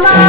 mama.